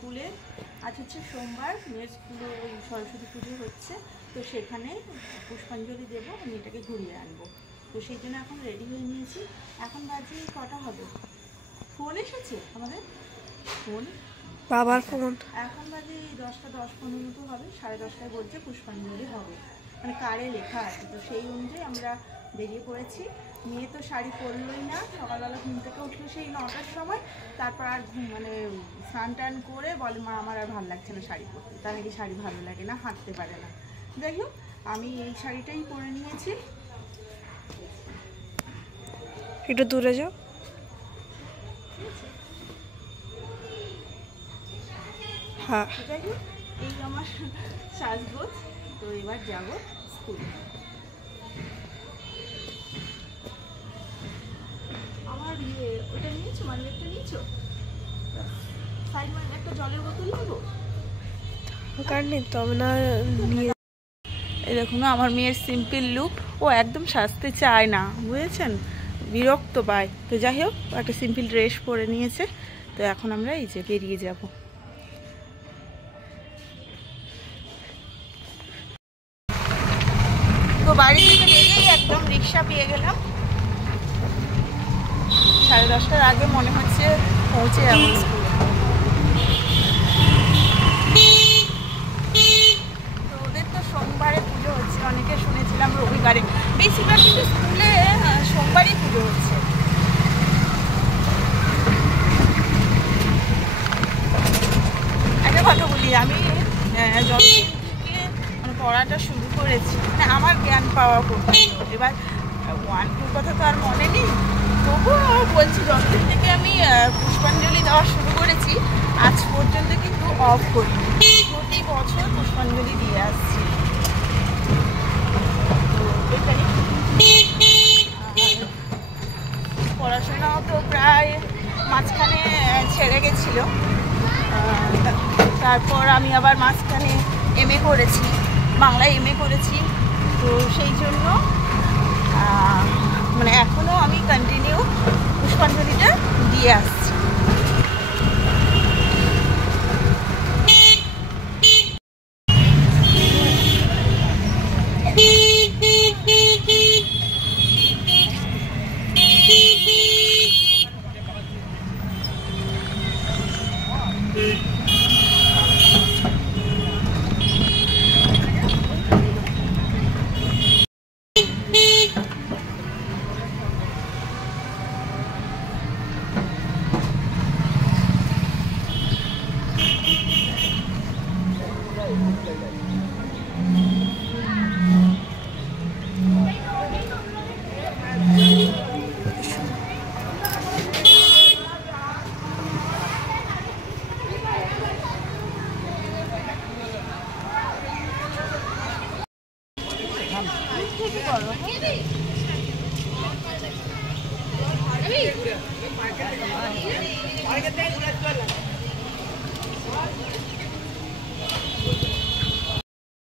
স্কুলে আজ হচ্ছে সোমবার, মেয়ের স্কুলে ওই সরস্বতী পুজো হচ্ছে, তো সেখানে পুষ্পাঞ্জলি দেবো, মেয়েটাকে ঘুরিয়ে আনবো। তো সেই জন্য এখন রেডি হয়ে নিয়েছি। এখন বাজে কটা হবে, ফোন এসেছে আমাদের, ফোন বাবার ফোন, এখন বাজে 10টা 10-15 মতো হবে, 10:30টায় বলছে পুষ্পাঞ্জলি হবে, মানে কারে লেখা আছে। তো সেই অনুযায়ী আমরা বেরিয়ে পড়েছি। মেয়ে তো শাড়ি পরলই না, সকালবেলা ঘুম থেকে উঠলো সেই 9টার সময়, তারপর আর মানে স্নান টান করে বলে মা আমার আর ভালো লাগছে না শাড়ি পরতে, তার নাকি শাড়ি ভালো লাগে না, হাঁটতে পারে না। যাই হোক, আমি এই শাড়িটাই পরে নিয়েছি। একটু দূরে যাও। হ্যাঁ, যাই হোক, এই আমার সাজগোজ। তো এবার যাবো স্কুলে। আমার ওটা নিয়েছো, মানে একটা নিয়েছো, সাইড মানে একটা জলের বোতল নেবো। এই দেখুন আমার মেয়ের সিম্পল লুক, ও একদম সাজতে চায় না, বুঝেছেন, বিরক্ত পায়। তো যাই হোক, একটা সিম্পল ড্রেস পরে নিয়েছে। তো এখন আমরা এই যে বেরিয়ে যাব। তো বাড়ি থেকে বেরিয়েই একদম রিক্সা পেয়ে গেলাম। 10:30টার আগে মনে হচ্ছে পৌঁছে যাবো স্কুলে। তো ওদের তো সোমবারে পুজো হচ্ছে, অনেকে শুনেছিলাম রবিবারে, বেশিরভাগ কিন্তু স্কুলে সোমবারই পুজো হচ্ছে। একটা কথা বলি, আমি যতদিন থেকে মানে পড়াটা শুরু করেছি, মানে আমার জ্ঞান পাওয়া পর্যন্ত, এবার 1-2 কথা তো আর মনে নেই, তবুও বলছি যতদিন থেকে আমি পুষ্পাঞ্জলি দেওয়া শুরু করেছি আজ পর্যন্ত কিন্তু অফ করিনি, প্রতি বছর পুষ্পাঞ্জলি দিয়ে আসছি। তো এটাই, পড়াশোনাও তো প্রায় মাঝখানে ছেড়ে গেছিলো, তারপর আমি আবার মাঝখানে MA করেছি, বাংলায় MA করেছি। তো সেই জন্য মানে এখনও আমি কন্টিনিউ পুষ্পাঞ্জলিটা দিয়ে আসছি।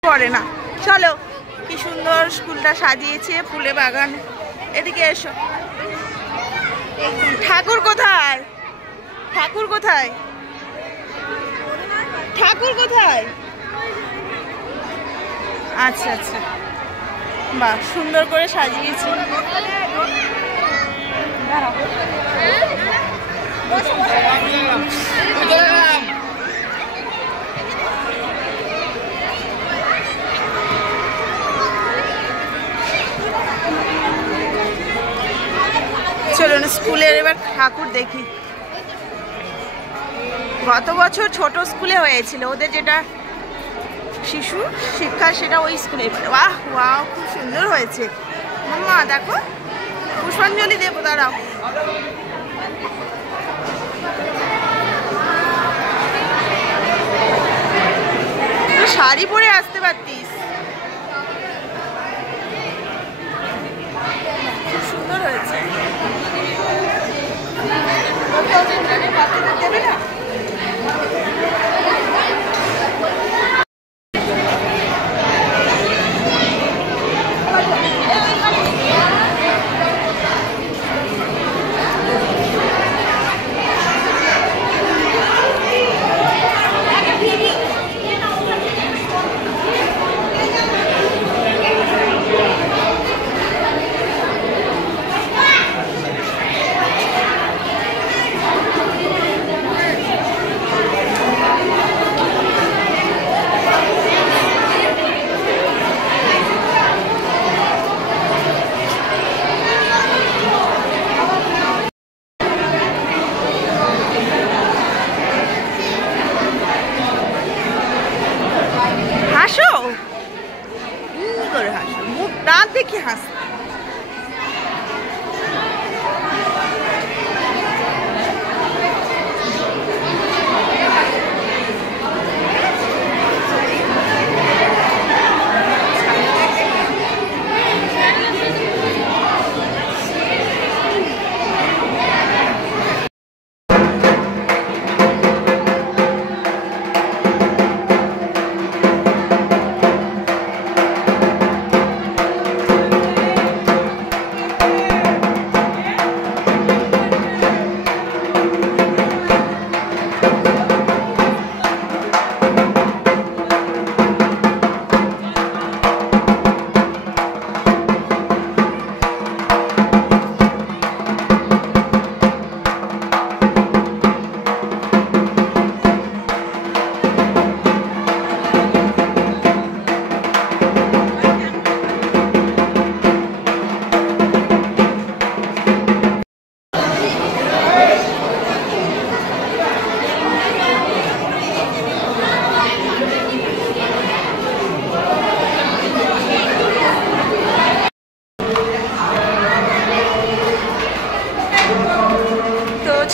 করে না, চলো কি সুন্দর স্কুলটা সাজিয়েছে, ফুলে বাগান। এদিকে এসো। ঠাকুর কোথায়, ঠাকুর কোথায়, ঠাকুর কোথায়? আচ্ছা আচ্ছা, বাহ, সুন্দর করে সাজিয়েছে। চলুন স্কুলের এবার ঠাকুর দেখি। গত বছর ছোট স্কুলে হয়েছিল, ওদের যেটা শিশু শিক্ষা সেটা ওই স্কুলে। বাহ, ওয়াও, খুব সুন্দর হয়েছে। মাম্মা দেখো, পুষ্পাঞ্জলি দেবো, দাঁড়াও। শাড়ি পরে আসতে পারতিস, খুব সুন্দর হয়েছে। দেবে না?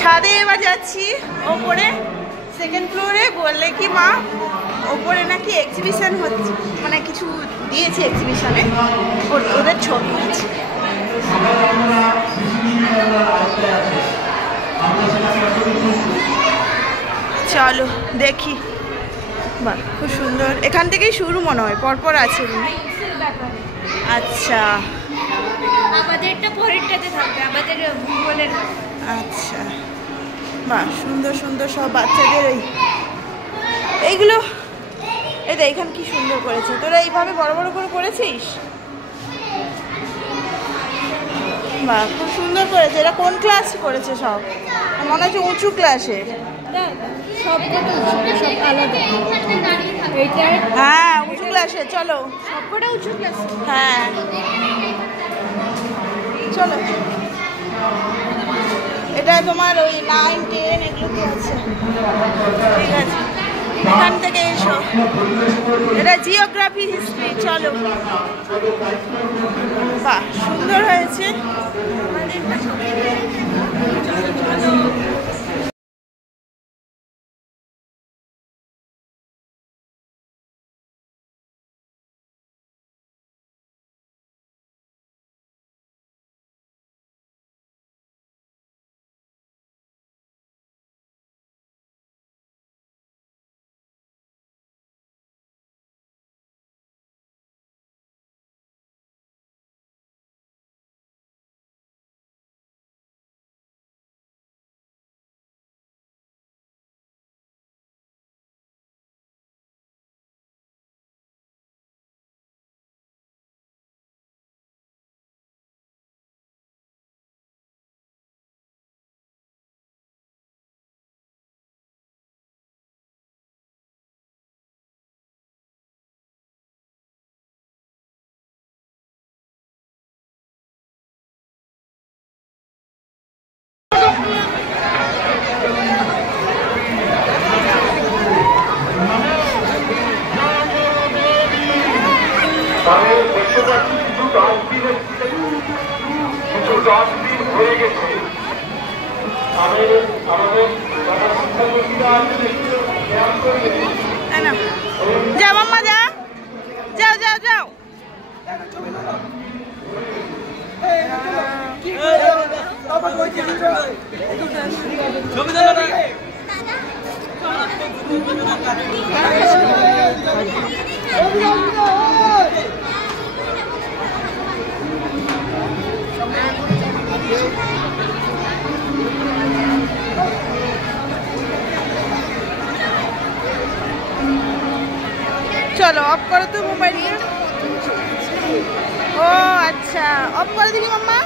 ছাদে এবার যাচ্ছি ওপরে, সেকেন্ড ফ্লোরে। বললে কি মা ওপরে নাকি এক্সিবিশন হচ্ছে, মানে কিছু দিয়েছে এক্সিবিশনে, ওদের ছবি আছে। চলো দেখি। বাহ খুব সুন্দর, এখান থেকেই শুরু মনে হয়, পরপর আছে। আচ্ছা আমাদেরটা পরেরটাতে থাকবে, আমাদের ভূগোলের। আচ্ছা বাহ সুন্দর সুন্দর সব বাচ্চাদের এইগুলো। এই তো এখানে কি সুন্দর করেছে, তোরা এইভাবে বড় বড় করে করেছিস? বাহ খুব সুন্দর করেছে। এরা কোন ক্লাস করেছে সব? মনে হচ্ছে উঁচু ক্লাসের। সব সব আলাদা। হ্যাঁ উঁচু ক্লাসে, চলো সবকটা উঁচু ক্লাস। হ্যাঁ চলো। এটা তোমার ওই 9, 10 এগুলোতে আছে। ঠিক আছে এখান থেকে এসো, এটা জিওগ্রাফি হিস্ট্রি। চলো বাহ সুন্দর হয়েছে। হয়ে গেছে। যাও মাম্মা যা, যাও যাও যাও। চলো অফ করো তো মোবাইল। ও আচ্ছা অফ করে দিবি মাম্মা।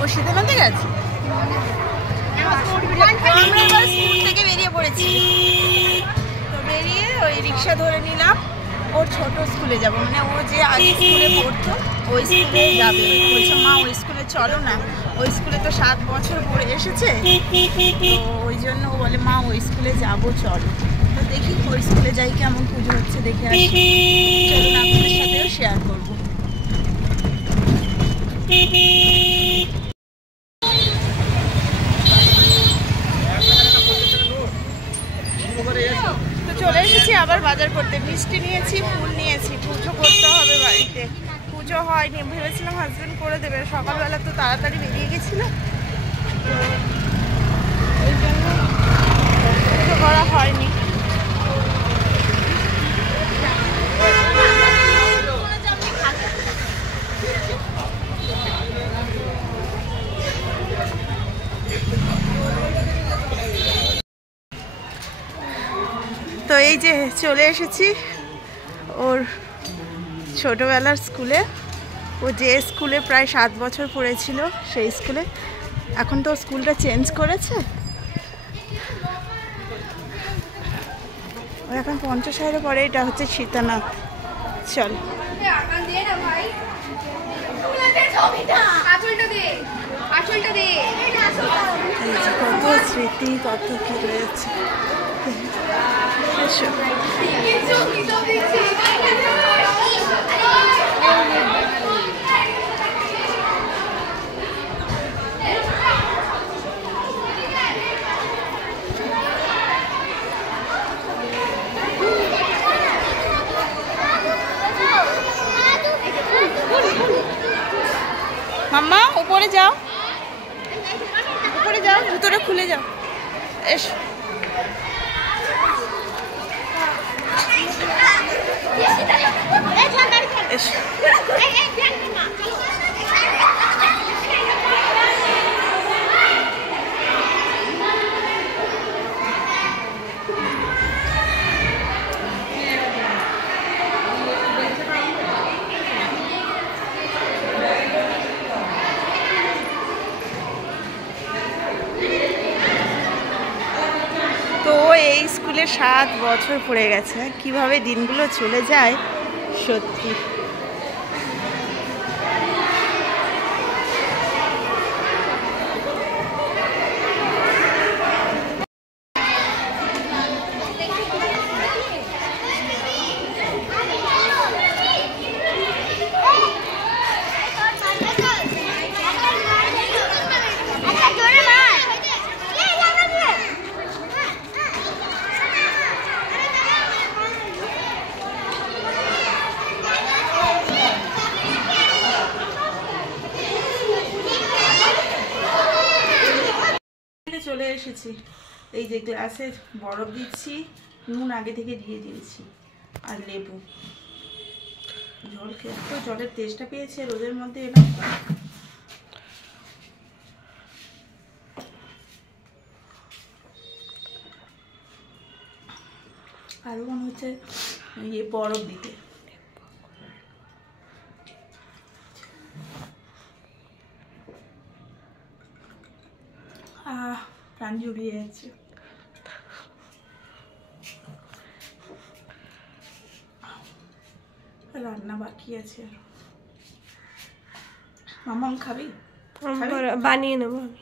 ও শীতে বাঁধে গেছে। আমরা এবার স্কুল থেকে বেরিয়ে পড়েছি, তো বেরিয়ে ওই রিক্সা ধরে নিলাম। ওর ছোট স্কুলে যাব, মানে ও যে আগে স্কুলে পড়তো ওই স্কুলে যাবে। বলছে মা ওই স্কুলে চলো না, ওই স্কুলে তো 7 বছর পড়ে এসেছে, তো ওই জন্য ও বলে মা ওই স্কুলে যাবো চলো। তো দেখি ওই স্কুলে যাই কেমন পুজো হচ্ছে দেখে আসি। চলুন আপনাদের সাথেও শেয়ার করবো। তো চলে এসেছি আবার বাজার করতে। মিষ্টি নিয়েছি, ফুল নিয়েছি, পুজো করতে হবে বাড়িতে। পুজো হয়নি, ভেবেছিলাম হাজবেন্ড করে দেবে, সকালবেলা তো তাড়াতাড়ি বেরিয়ে গেছিল, ওই জন্য পুজো করা হয়নি। যে চলে এসেছি ওর ছোটোবেলার স্কুলে। ও যে স্কুলে প্রায় 7 বছর পড়েছিল সেই স্কুলে। এখন তো স্কুলটা চেঞ্জ করেছে, ও এখন 50 পরে। এটা হচ্ছে সীতানাথ। চল কত স্মৃতি, কত কি রয়েছে। এসো। মাম্মা উপরে যাও, উপরে যাও, জুতোটা খুলে যাও। এসো। এসো। তো এই স্কুলে 7 বছর পড়ে গেছে। কিভাবে দিনগুলো চলে যায় সত্যি। চলে এসেছি। এই যে গ্লাসে বরফ দিচ্ছি, নুন আগে থেকে দিয়ে দিয়েছি, আর লেবু। জল খেয়ে তো জলের তেষ্টা পেয়েছে রোদের মধ্যে এলাম। আরো মনে হচ্ছে ইয়ে বরফ দিতে। প্রাণ জুড়িয়ে যাচ্ছে। রান্না বাকি আছে। মামা খাবি? বানিয়ে নেবো আমি।